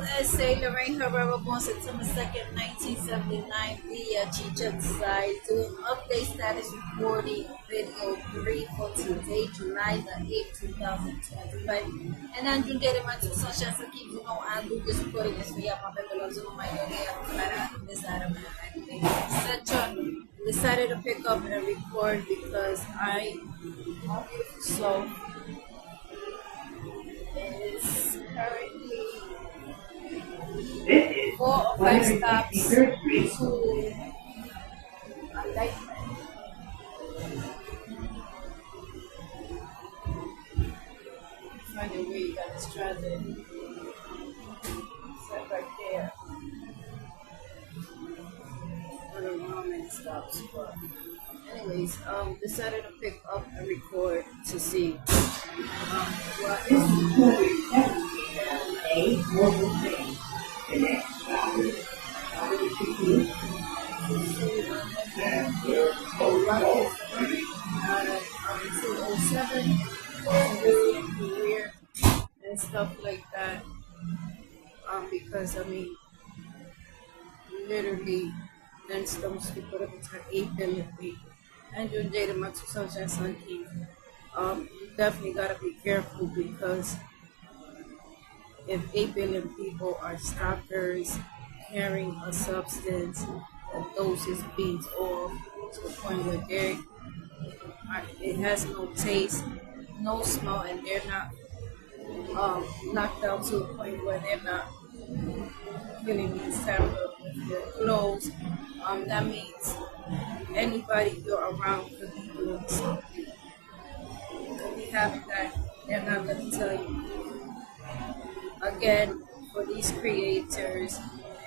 USA, Lorraine Herrera, born September 2nd, 1979, via Chichen Side, doing update status reporting video 3 for today, July the 8th, 2025. And Andrew Dere Matu Sasha Saki, you know, Andrew this recording is via Pamela Zuma, this Adam and decided to pick up and record because I so is currently This is 4 or 5 stops 163rd Street. to Enlightenment. Find a way you got this transit. Set right there. For the Roman stops, but anyways, decided to pick up and record to see what is 270A Mobile Train. The next stop is 116. And there's Hotel 207 career and stuff like that. Because I mean, literally, then estamos que podemos estar 8 billion people. And you're dating my two sons and son Keith. You definitely gotta be careful because if 8 billion people are stalkers carrying a substance that doses beings off to the point where it has no taste, no smell, and they're not knocked out to the point where they're not feeling these tamper with their clothes. That means anybody you're around could be doing something. Could be having that. They're not gonna tell you. Again, for these creators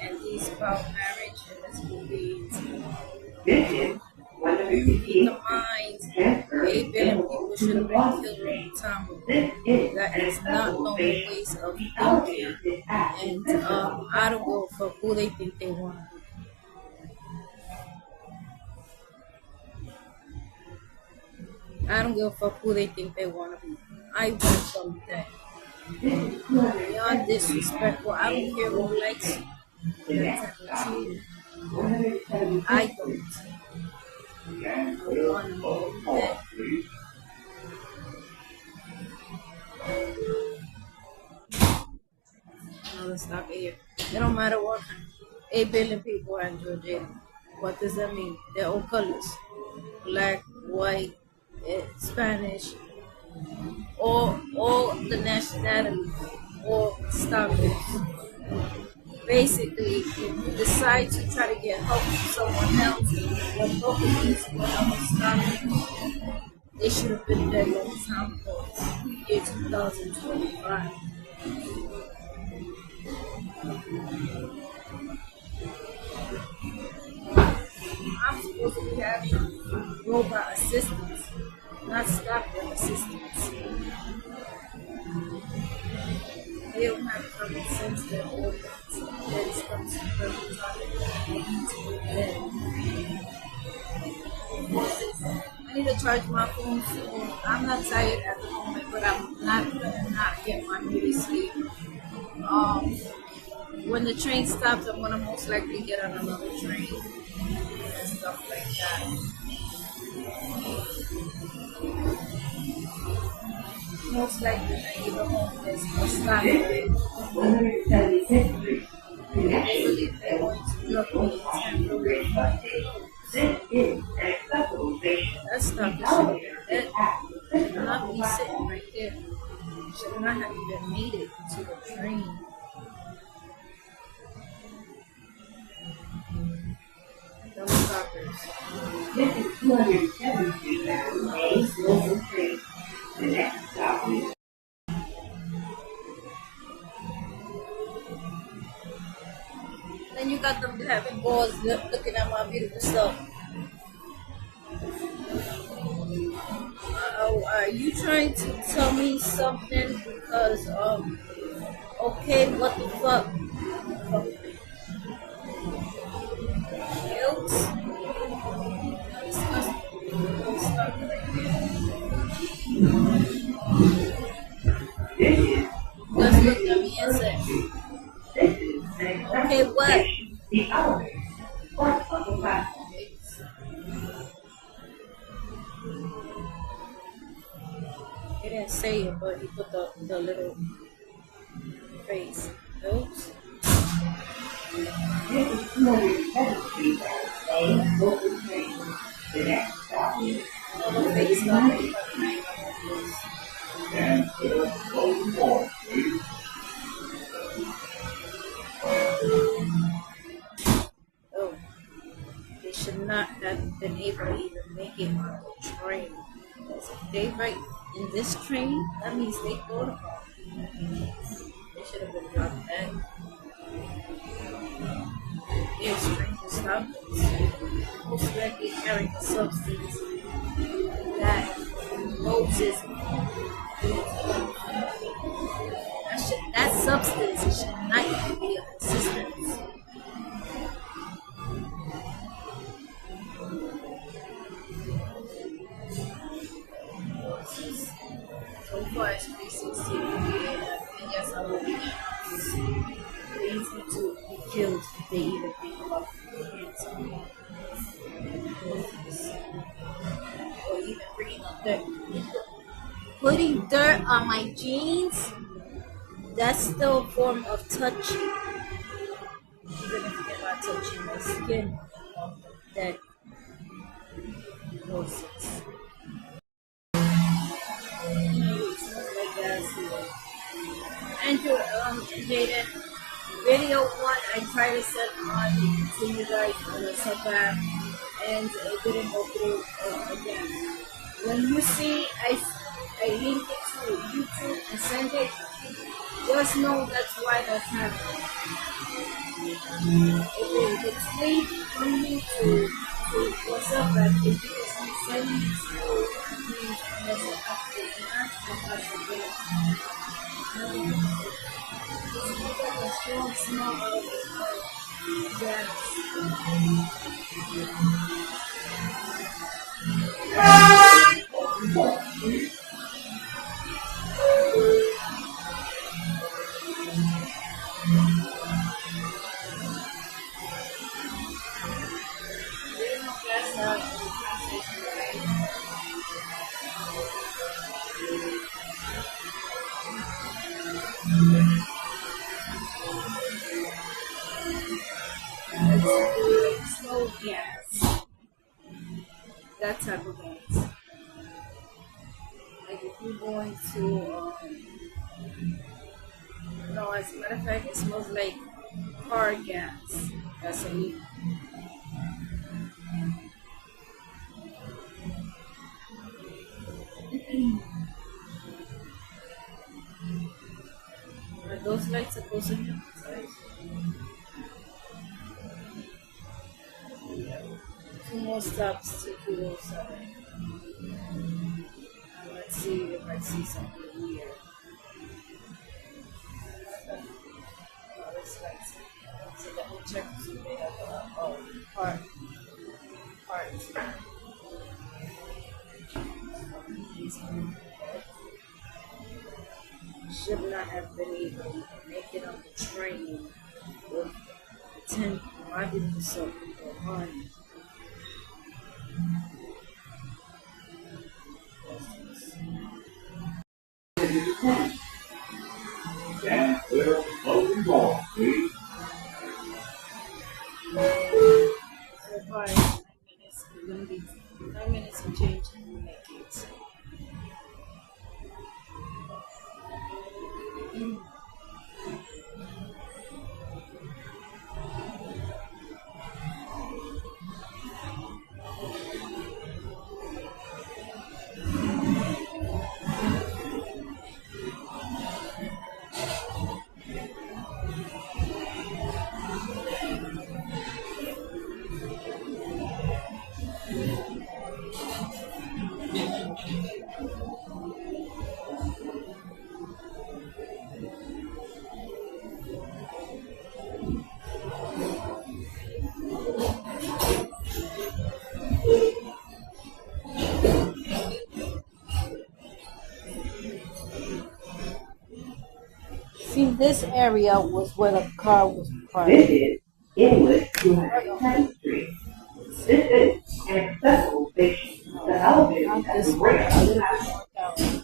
and these about marriage and lesbian beings, This is keep 116th in mind, Transfer 8 billion General people should have been One killed a Train. long time ago. This is That an is not accessible normal station. ways of The thinking. elevator is at And this level. I don't go for who they think they want to be. I don't give a fuck who they think they want to be. I want them dead. This is 270 Beyond disrespectful. I don't care who likes you. The That next type of stop cheating. is 176th I Street. don't. And I want them dead. Now let's stop here. It don't matter what 8 billion people are in Georgia. What does that mean? They're all colors. Black, white, Spanish, all the nationalities, all stoppers. Basically, if you decide to try to get help from someone else, or both of these were stoppers, they should have been dead long time ago. Year 2025. I'm supposed to be having robot assistance, not stopper assistance. They don't have common sense, they're old. That is comes from purpose I need to charge my phone soon. I'm not tired at the moment, but I'm not gonna not get my beauty sleep. When the train stops, I'm gonna most likely get on another train and stuff like that. Most likely, I either home is or stop. This is 176th Street. The I next believe they're going to drop me temporary. This is an accessible station. That's not The the shit. elevator is That at this should not be level. sitting right there. Should not have even made it to the train. Those stoppers. This is 270 Street Avenue, A Global Train. The next stop is Then you got them having balls looking at my beautiful stuff. Are you trying to tell me something? Because okay, what the fuck? Guilt? Stop right there. This is Just look at me and say, This hit what? The elevator or upper platform. He didn't say it, but he put the little face. Oops. This is 207th Street Main local train. The next stop is Little face got it. and Golden Door, please. Oh, they should not have been able to even make it on the train. Because if they write in this train, that means they thought about it. They should have been dropped dead. They're strange substance. Most likely carrying a substance that Moses that substance should not even be a consistence. So far as 316, and yes, I will be easy to be killed if they even think about cancer. Or even bringing up dirt. Putting dirt on my jeans, that's still a form of touching. Even if you're not touching my skin of the dead horses. It smells like gas here. Andrew, Jaden, video one, I tried to set on to you guys on the setback, and it didn't go through again. When you see I link it to YouTube and send it, just know that's why that's happening. If it's late for me to what's up, but if you can send me to me as an update, not as a video. It's like a strong smell of gas. There's no gas out in the gas station, right? It's slow gas. That type of gas. Like if you're going to, no, as a matter of fact, it smells like car gas. Gasoline. Are those lights supposed to be outside? Two more stops to Kurosawa. Let's see if I see something weird. It's like, so the whole check is made up of parts. Should not have been able to make it on the train with 10 100% behind. And Golden Door, please. So far, 9 minutes, it's gonna be 9 minutes and change to make it. this area was where the car was parked. This is Inwood 210th Street. This is an accessible station. The elevator Not has this a way. ramp. I didn't walk out.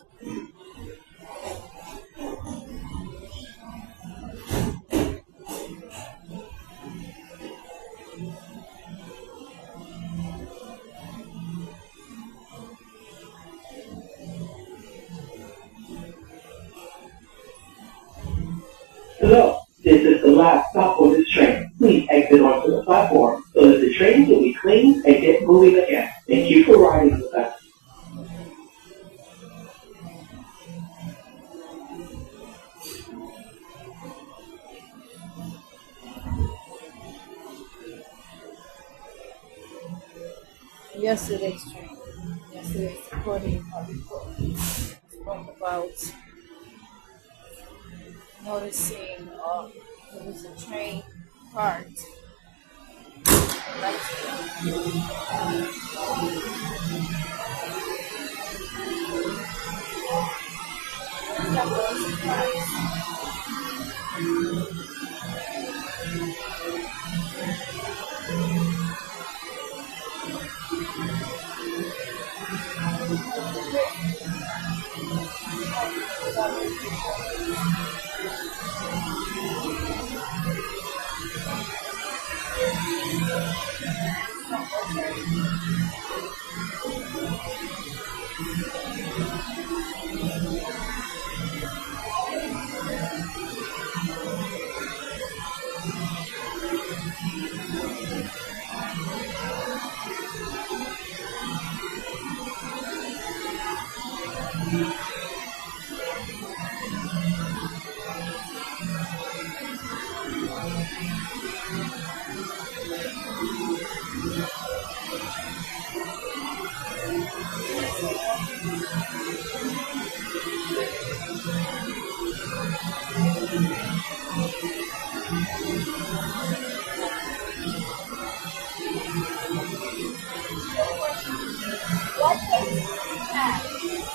Hello, this is the last stop on this train. Please exit onto the platform so that the train can be cleaned and get moving again. Thank you for riding with us. Yesterday's train. Yesterday's recording spoke about noticing there was a train parked.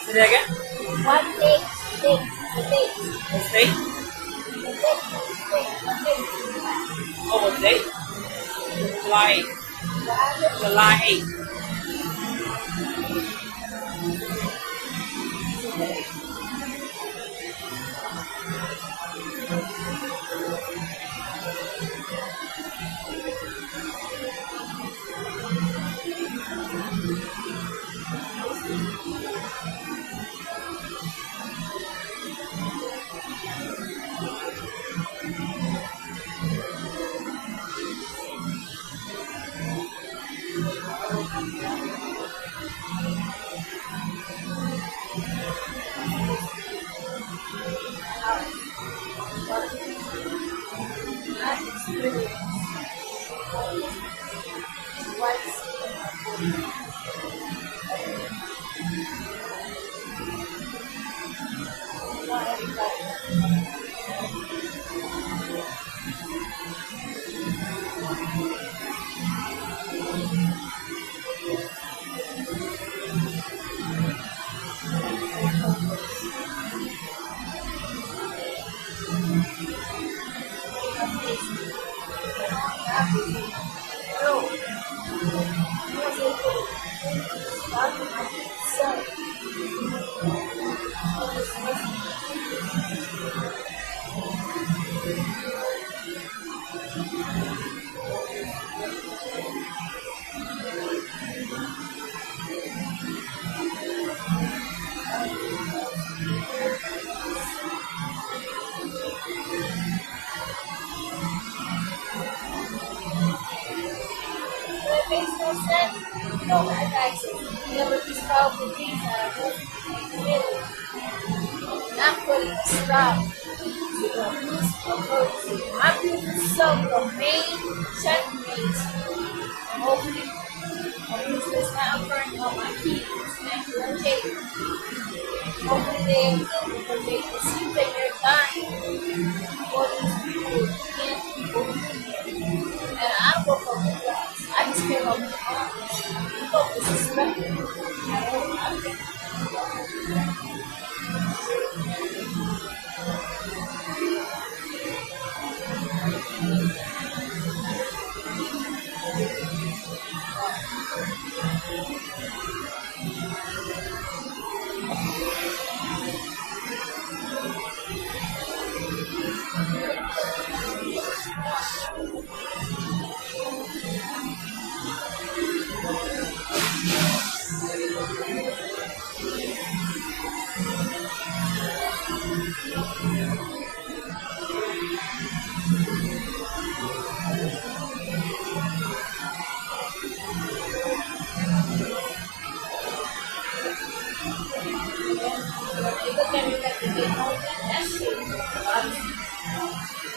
Say that again? What date? The date. What's date? The date. What date? Oh, what date? July 8th. July 8th. That makes no sense. No, I never discovered the reason I was committed. Not putting a stop to the abuse of mercy. I'm doing some the main checkmates. And hopefully, abuse is not occurring on my kids and your kids. Hopefully, they because they can see that they're dying for these people can't be believed. And I woke up with guys. I just came up with the mom. You don't disrespect me. I think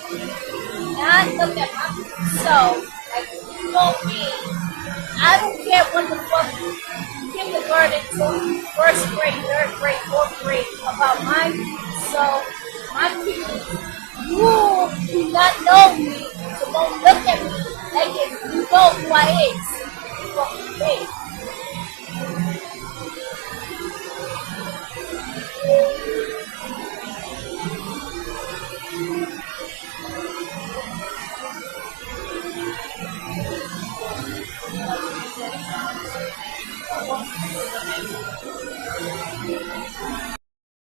And I look at my so like you know me, I don't care what the fuck kindergarten to first grade, third grade, fourth grade about mine. So my kids, you do not know me, so don't look at me like if you know who I is. You fucking fake.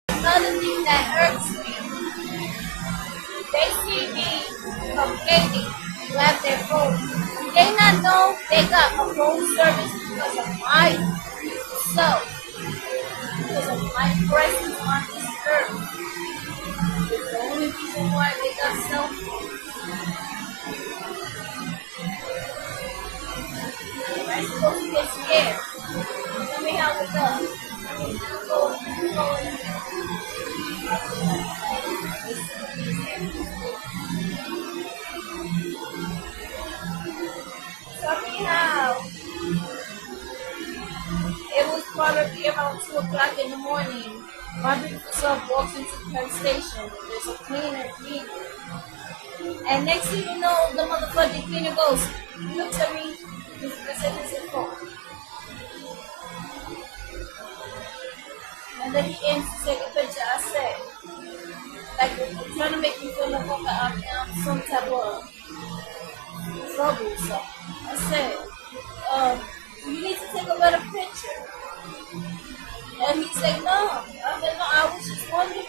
Another thing that hurts me, they see me complaining to have their phone. They not know they got a phone service because of my self, because of my presence on this earth. It's the only reason why they got cell phones. I'm supposed to get scared. Tell me how it does. I mean, tell me how. It was probably around 2 o'clock in the morning. My beautiful self walks into the Penn Station. There's a cleaner cleaning. And next thing you know, the motherfucking cleaner goes, he looks at me, I said, "This is phone." And then he aims to take a picture. I said, like, they're trying to make me feel like I'm some type of trouble or something. I said, you need to take a better picture. And he said, no. I said, no, I was just wondering.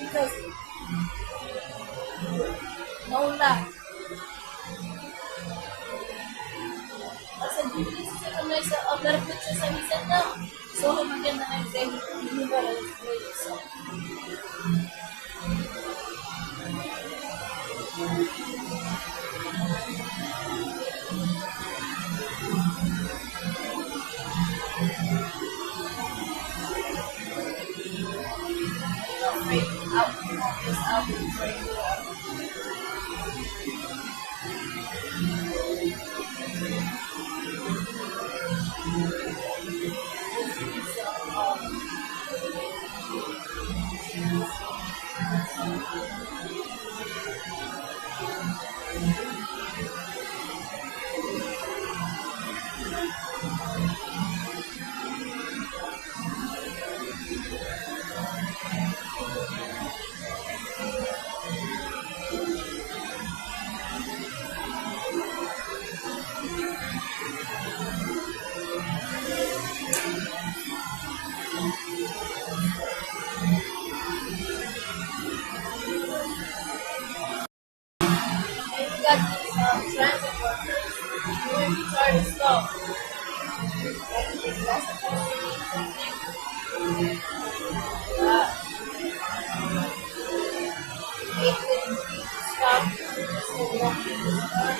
Because, no lie. I said, do you need to take a better picture? And he said, no. Saw him again the next day. He knew better than to wait. So. Transit workers doing retarded stuff. That's supposed to be something. They couldn't stop just to walk in the car.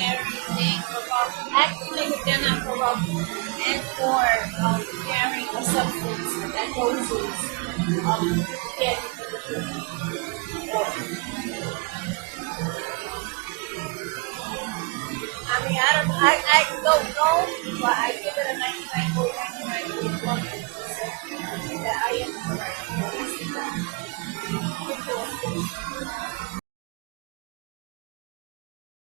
Everything about acting cannot corrupt and or carrying a substance that causes get I mean I don't know, but I give it a 99.99